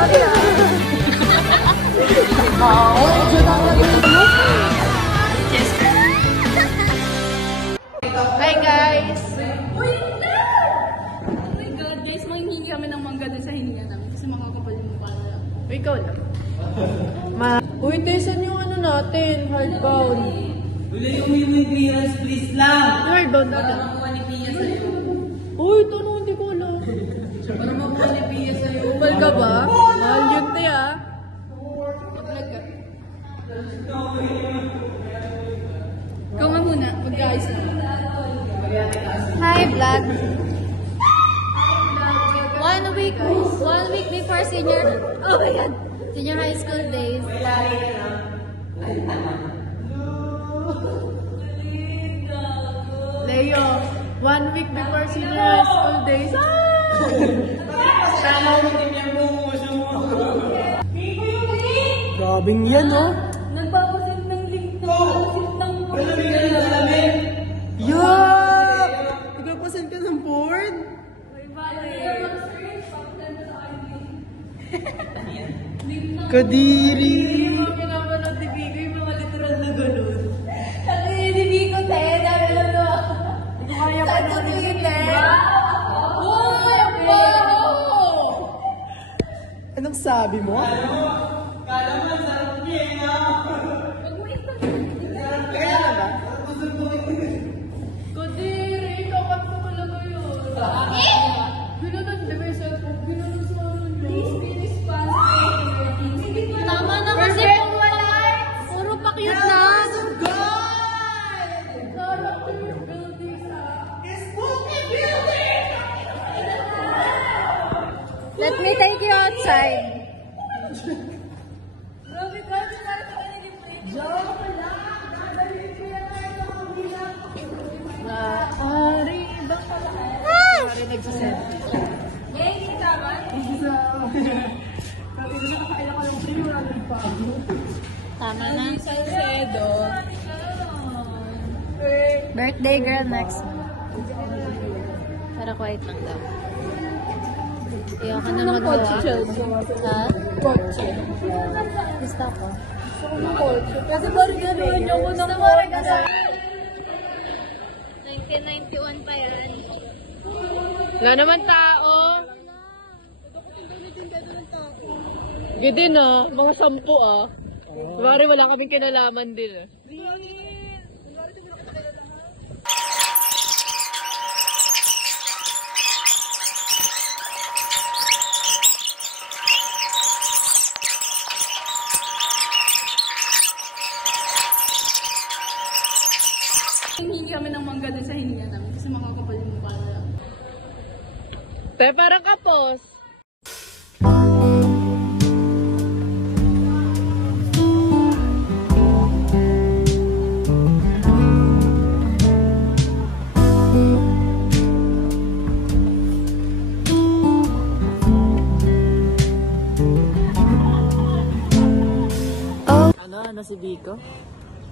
Hi guys! Oh my god, guys, manghingi kami ng mangga dun sa hininga namin kasi makakapal yung mukha na lang. Ikaw lang. Uy, tesan yung ano natin, hardbound. Wala yung clearance, please lang. Hardbound natin. Para makuha ni Pia sa'yo. Uy, ito no, hindi ko alam. Para makuha ni Pia sa'yo. Upal ka ba? Mahal yun te ah. Ikaw nga muna, mag-guys. Hi, vlog. 1 week before senior, oh my god, senior high school days. Leo, 1 week before senior high school days. Sama mo din yung bumuso mo. Grabing yan, oh. Nagpapasin ng link ng Wala rin yan na salamin. Yeah! Nagpapasin ka ng board? Kadiri! Yung mga pinapanood ni Bigo, yung mga literal na ganun. Hindi ko tayo, dami lang to. Kaya pa naman yun Anong sabi mo? Kala mo, sarap niya na. Kaya na ba? Kadiri! Kakat mo talaga yun. Gano'n, di ba yung cellphone? Gano'n sa ano yun? Tama na kasi puro pa cute na. Let me take you outside. Ari ba pala? Ari nagsiselfie. Tama na. Salcedo. Birthday girl next month. Para quiet lang daw. Ayoko na magawa. Ha? Kotse. Gusto ko. Gusto ko ng kotse. Kasi parang gano'n niyo ko ng kotse. 1991 pa yan. Wala naman tao. Gede na, mga 10 ah. Kumari wala kaming kinalaman din eh. Hingi kami ng mangga dun sa hininga namin kasi makakapal yung mukha na lang. Te, parang kapos. Ano si Biko?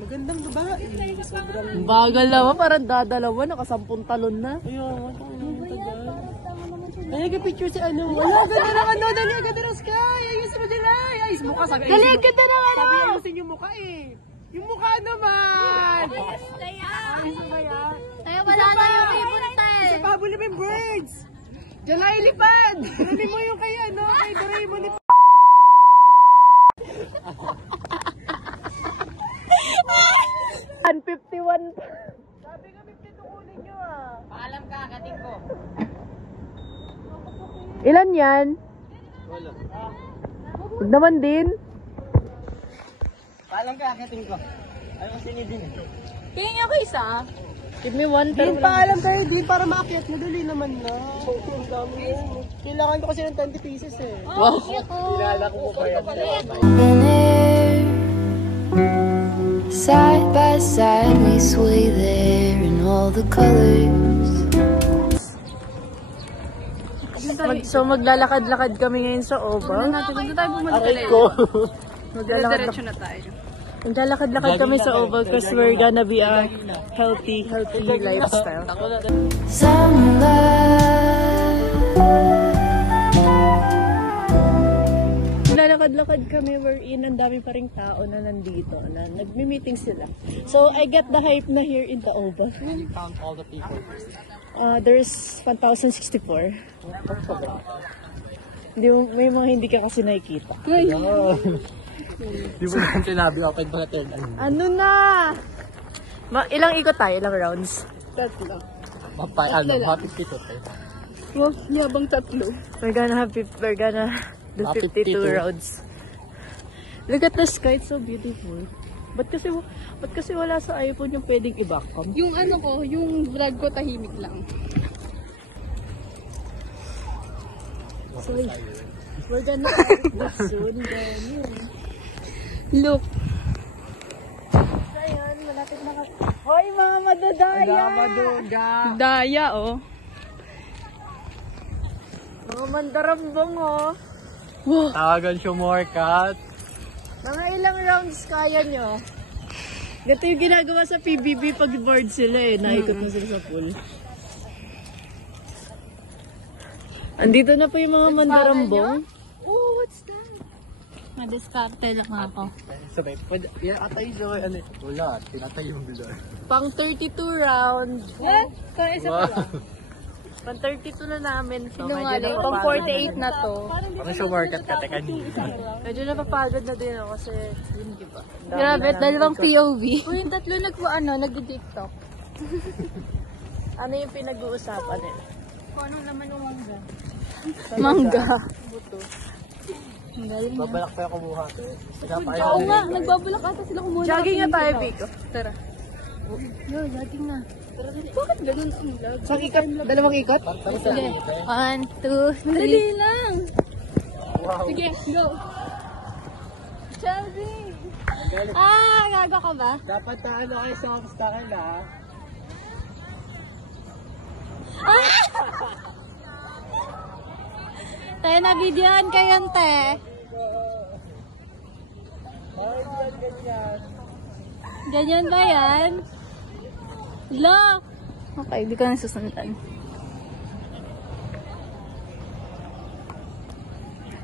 Magandang babae. Sobrang bagal naman, parang dadalawa, nakasampung talon na. Ayun, ay, nag-picture si ano. Wala, ganda ng ano, dali, ganda ng sky. Ayos mo din ay. Ayos mukha, sabi. Dali, ganda ng ano. Sabi, ayusin yung mukha eh. Yung mukha naman. Ayos na yan. Ayos na yan. Kaya wala na yung ibunta eh. Isa pa, habol na yung birds. Diyan lang ilipad. Dali mo yung kay ano, kay Doraemon ni 51. Sabi ka 52 kunin nyo ah. Paalam ka, kating ko. Ilan yan? Wala. Huwag naman din. Paalam ka, kating ko. Ayaw kasi ni Din eh. Tingin niyo ko isa. Give me one. Din, paalam kayo din para maakyat. Madali naman na. Kailangan ko kasi ng 20 pieces eh. Wow. Kilala ko mo pa yan. Side by side we sway there in all the colors. So maglalakad-lakad kami ngayon sa Oba. Doon tayo pumunta ko. Maglalakad na tayo. Maglalakad-lakad kami sa Oba because we're gonna be a healthy lifestyle. Some love naglalakad-lakad kami, we're in, ang dami pa ring tao na nandito, na nagmi-meeting sila. So, I get the hype na here in Taoba. Can you count all the people? There's 1,064. May mga hindi ka kasi nakikita. Di mo lang sinabi, open pa natin. Ano na? Ilang ikot tayo? Ilang rounds? Tatlo. Happy people tayo. Wow, yabang tatlo. We're gonna do 52 rounds. Look at the sky, it's so beautiful. Ba't kasi wala sa iPhone yung pwedeng i-backcam? Yung ano ko, yung vlog ko tahimik lang. So, we're gonna edit this soon. Look. Ayan, malapit na ka. Hoy, mga madadaya! Daya, oh. Mga mandarambong, oh. Wow. Tawagan siya more cut. Mga ilang rounds kaya nyo? Ganito yung ginagawa sa PBB pag board sila eh. Naikot na sila sa pool. Andito na po yung mga mandarambong. Oh, what's that? Madiskarte lang ako. Sabay, pwede, atay siya, wala, tinatay yung bilor. Pang 32 round. Kaya isa Wow. Pang 32 na namin to. Sinungaling, pang 48 na to. Ano siya workout ka, teka kanina. Medyo napapagod na din ako kasi yun, di ba? Grabe, dalawang POV. Uy, yung tatlo nag-TikTok. Ano yung pinag-uusapan nila? Kung anong naman yung mangga? Mangga. Buto. Ang galing na. Babalak pa yung kumuha. Oo nga, nagbabalak ata sila kumuha. Jogging nga tayo, Biko. Tara. Yo, jogging na. Bakit ganun ang vlog? Sa ikot, dalawang ikot? Sige. 1, 2, 3. Dali lang. Sige, go. Chelsea. Gago ka ba? Dapat na ano kayo sa obstacle ha. Tayo na videoan kayo, te. Ganyan ba yan? Look! Okay, di ko na susundan.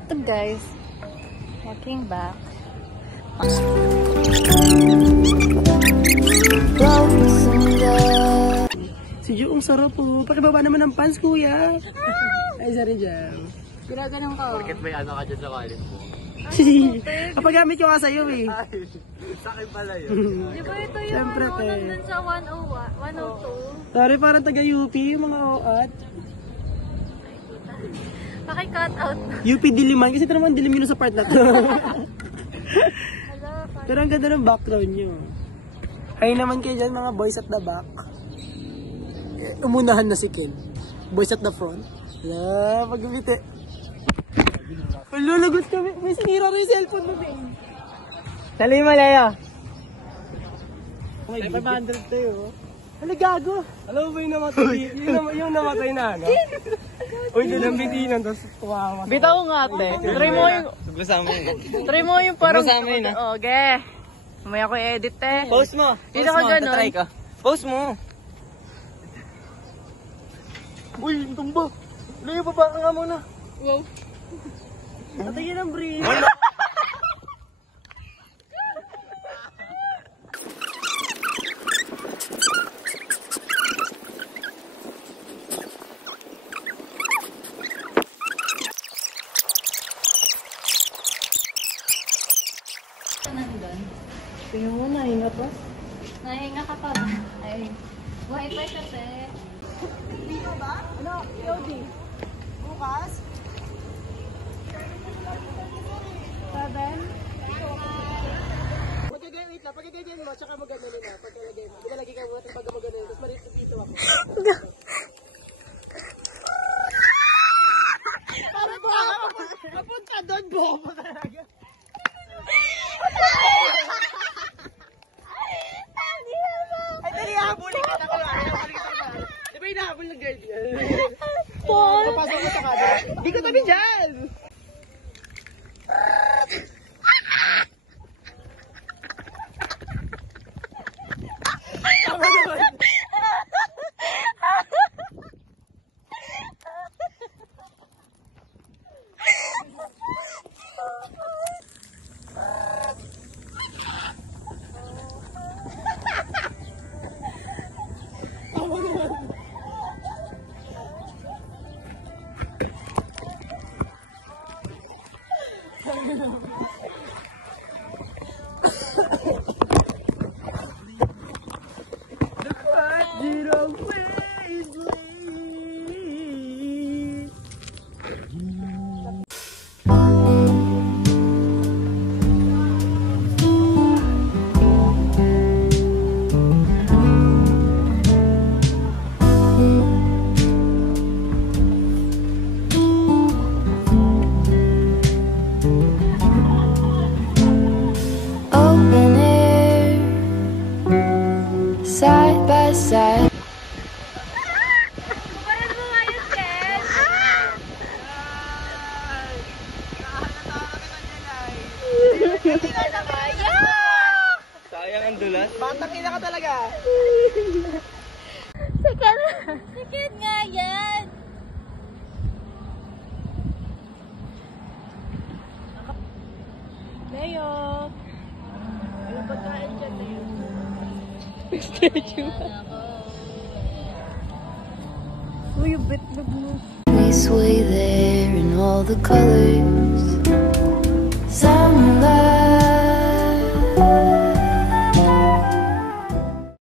Ito guys. Walking back. Si Jo, ang sarap po. Pakibaba naman ng pants, kuya. Ay, sorry, Jam. Ginaganon ka. Bakit may ano ka dyan sa college mo? Kapagamit ko nga sa'yo eh. Sa akin pala yun. Di ba ito yung Siyempre, ano, te. nandun sa 102? Sorry, parang taga-UP yung mga oat. Paki-cut out. UP Diliman, kasi ito naman dilim yun sa part na to. Pero ang ganda ng background nyo. Hi naman kayo dyan, mga boys at the back. Umunahan na si Ken. Boys at the front. Wala, pag-umite. Lulagot kami. May sinira rin yung cellphone mo, babe. Dali malaya. May 500 tayo. Hala, gago. Alam mo yung namatay? yung namatay na ano? Uy, dalang bitinan, tapos tumawa. Bitaw nga, te. Try mo yung... Subasama yun. Try mo yung parang... Subasama yun, ha? Oh, ge. Mamaya ko i-edit, te. Post mo. Dito ka ganun. Tatry ka. Post mo. Uy, tumba. Layo pa ba nga muna? Wow. Patayin ang breeze. Nandun. Tingnan mo, nahinga pa. Nahinga ka pa ba? Ay, wifi kasi. Ano, Yodi? Bukas? 7? Wait lang, pagkagayin mo, tsaka maganda nila. Pagkalagay mo. Ilalagay ka mo, pag maganda nila. Tapos maripito ako. Parang mapunta doon, bobo talaga. Ay, dali, habulin kita ko. Di ba hinahabol ng girl yan? Paul! Papasok ko sa camera. Di ko tabi dyan! Tama naman. Takina ka talaga. Second. Second nga yan. Leo. Walang pagkain dyan, Leo. Uy, yung betlog mo. We sway there in all the colors. Some love